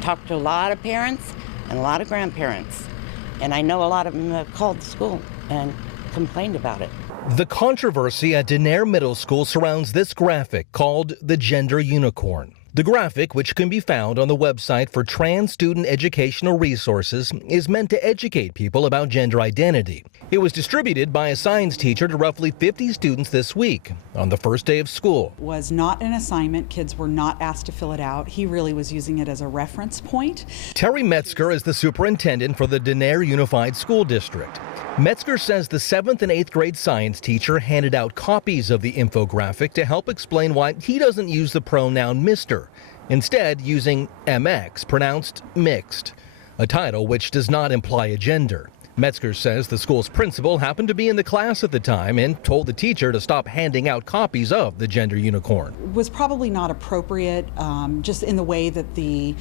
talked to a lot of parents and a lot of grandparents, and I know a lot of them have called the school and complained about it. The controversy at Denair Middle School surrounds this graphic called the Gender Unicorn. The graphic, which can be found on the website for Trans Student Educational Resources, is meant to educate people about gender identity. It was distributed by a science teacher to roughly 50 students this week on the first day of school. It was not an assignment. Kids were not asked to fill it out. He really was using it as a reference point. Terry Metzger is the superintendent for the Denair Unified School District. Metzger says the 7th and 8th grade science teacher handed out copies of the infographic to help explain why he doesn't use the pronoun Mr., instead using MX, pronounced mixed, a title which does not imply a gender. Metzger says the school's principal happened to be in the class at the time and told the teacher to stop handing out copies of the Gender Unicorn. It was probably not appropriate, just in the way that the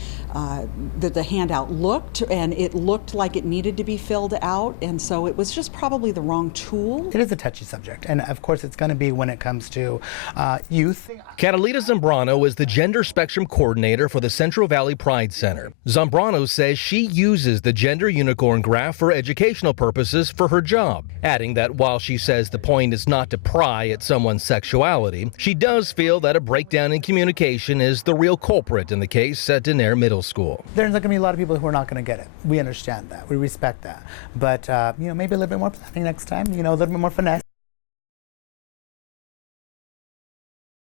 handout looked, and it looked like it needed to be filled out, and so it was just probably the wrong tool. It is a touchy subject, and of course it's going to be when it comes to youth. Catalina Zambrano is the gender spectrum coordinator for the Central Valley Pride Center. Zambrano says she uses the Gender Unicorn graph for educational purposes for her job, adding that while she says the point is not to pry at someone's sexuality, she does feel that a breakdown in communication is the real culprit in the case at Denair Middle School. There's going to be a lot of people who are not going to get it. We understand that. We respect that. But, maybe a little bit more planning next time, a little bit more finesse.